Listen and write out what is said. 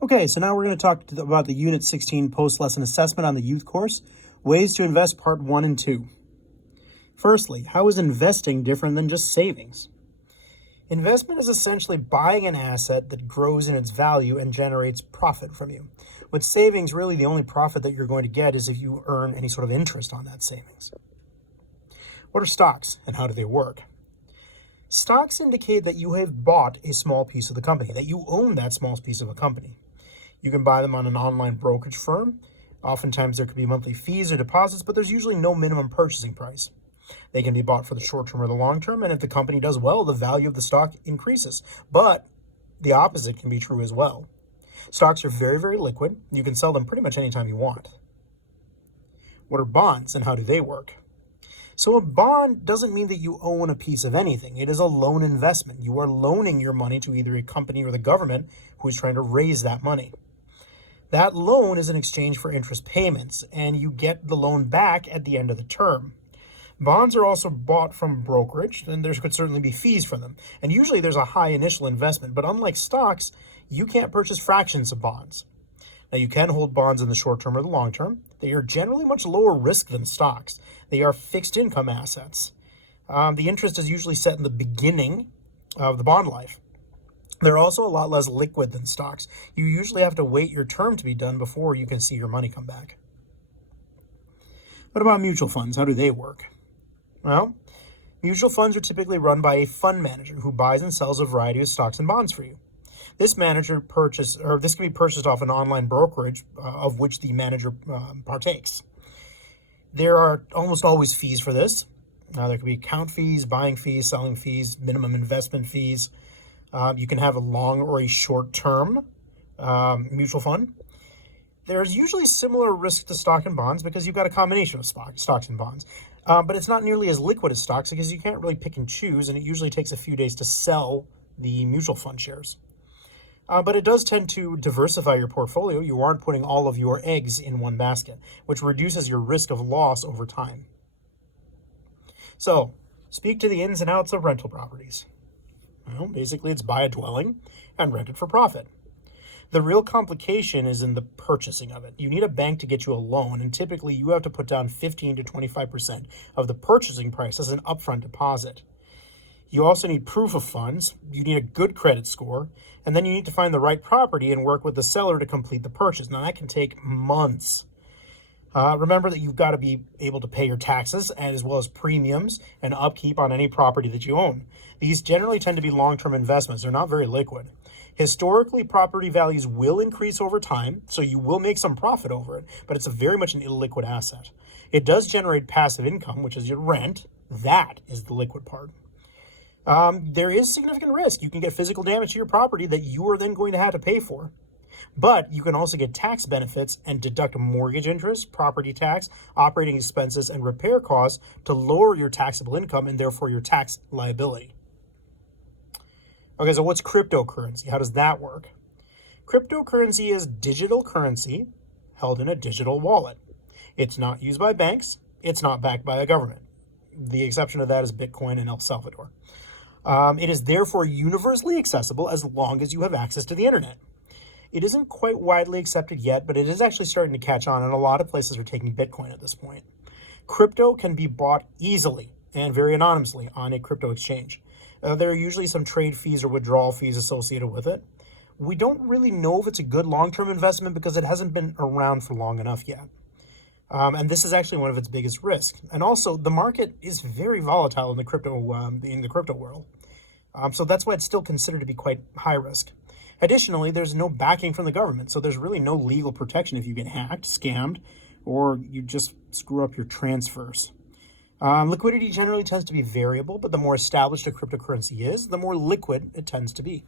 Okay, so now we're going to talk about the Unit 16 post-lesson assessment on the youth course, ways to invest part 1 and 2. Firstly, how is investing different than just savings? Investment is essentially buying an asset that grows in its value and generates profit from you. With savings, really the only profit that you're going to get is if you earn any sort of interest on that savings. What are stocks and how do they work? Stocks indicate that you have bought a small piece of the company, that you own that small piece of a company. You can buy them on an online brokerage firm. Oftentimes there could be monthly fees or deposits, but there's usually no minimum purchasing price. They can be bought for the short term or the long term, and if the company does well, the value of the stock increases. But the opposite can be true as well. Stocks are very, very liquid. You can sell them pretty much anytime you want. What are bonds and how do they work? So a bond doesn't mean that you own a piece of anything. It is a loan investment. You are loaning your money to either a company or the government who is trying to raise that money. That loan is in exchange for interest payments, and you get the loan back at the end of the term. Bonds are also bought from brokerage, and there could certainly be fees for them. And usually there's a high initial investment, but unlike stocks, you can't purchase fractions of bonds. Now, you can hold bonds in the short term or the long term. They are generally much lower risk than stocks. They are fixed income assets. The interest is usually set in the beginning of the bond life. They're also a lot less liquid than stocks. You usually have to wait your term to be done before you can see your money come back. What about mutual funds? How do they work? Well, mutual funds are typically run by a fund manager who buys and sells a variety of stocks and bonds for you. This can be purchased off an online brokerage of which the manager partakes. There are almost always fees for this. There could be account fees, buying fees, selling fees, minimum investment fees. You can have a long or a short-term mutual fund. There's usually similar risk to stock and bonds because you've got a combination of stocks and bonds. But it's not nearly as liquid as stocks because you can't really pick and choose, and it usually takes a few days to sell the mutual fund shares. But it does tend to diversify your portfolio. You aren't putting all of your eggs in one basket, which reduces your risk of loss over time. So, speak to the ins and outs of rental properties. Well, basically it's buy a dwelling and rent it for profit. The real complication is in the purchasing of it. You need a bank to get you a loan, and typically you have to put down 15 to 25% of the purchasing price as an upfront deposit. You also need proof of funds, you need a good credit score, and then you need to find the right property and work with the seller to complete the purchase. Now that can take months. Remember that you've got to be able to pay your taxes as well as premiums and upkeep on any property that you own. These generally tend to be long-term investments. They're not very liquid. Historically, property values will increase over time, so you will make some profit over it, but it's very much an illiquid asset. It does generate passive income, which is your rent. That is the liquid part. There is significant risk. You can get physical damage to your property that you are then going to have to pay for. But you can also get tax benefits and deduct mortgage interest, property tax, operating expenses, and repair costs to lower your taxable income and therefore your tax liability. Okay, so what's cryptocurrency? How does that work? Cryptocurrency is digital currency held in a digital wallet. It's not used by banks. It's not backed by a government. The exception to that is Bitcoin and El Salvador. It is therefore universally accessible as long as you have access to the internet. It isn't quite widely accepted yet, but it is actually starting to catch on, and a lot of places are taking Bitcoin at this point. Crypto can be bought easily and very anonymously on a crypto exchange. There are usually some trade fees or withdrawal fees associated with it. We don't really know if it's a good long-term investment because it hasn't been around for long enough yet. And this is actually one of its biggest risks. And also, the market is very volatile in the crypto world. So that's why it's still considered to be quite high risk. Additionally, there's no backing from the government, so there's really no legal protection if you get hacked, scammed, or you just screw up your transfers. Liquidity generally tends to be variable, but the more established a cryptocurrency is, the more liquid it tends to be.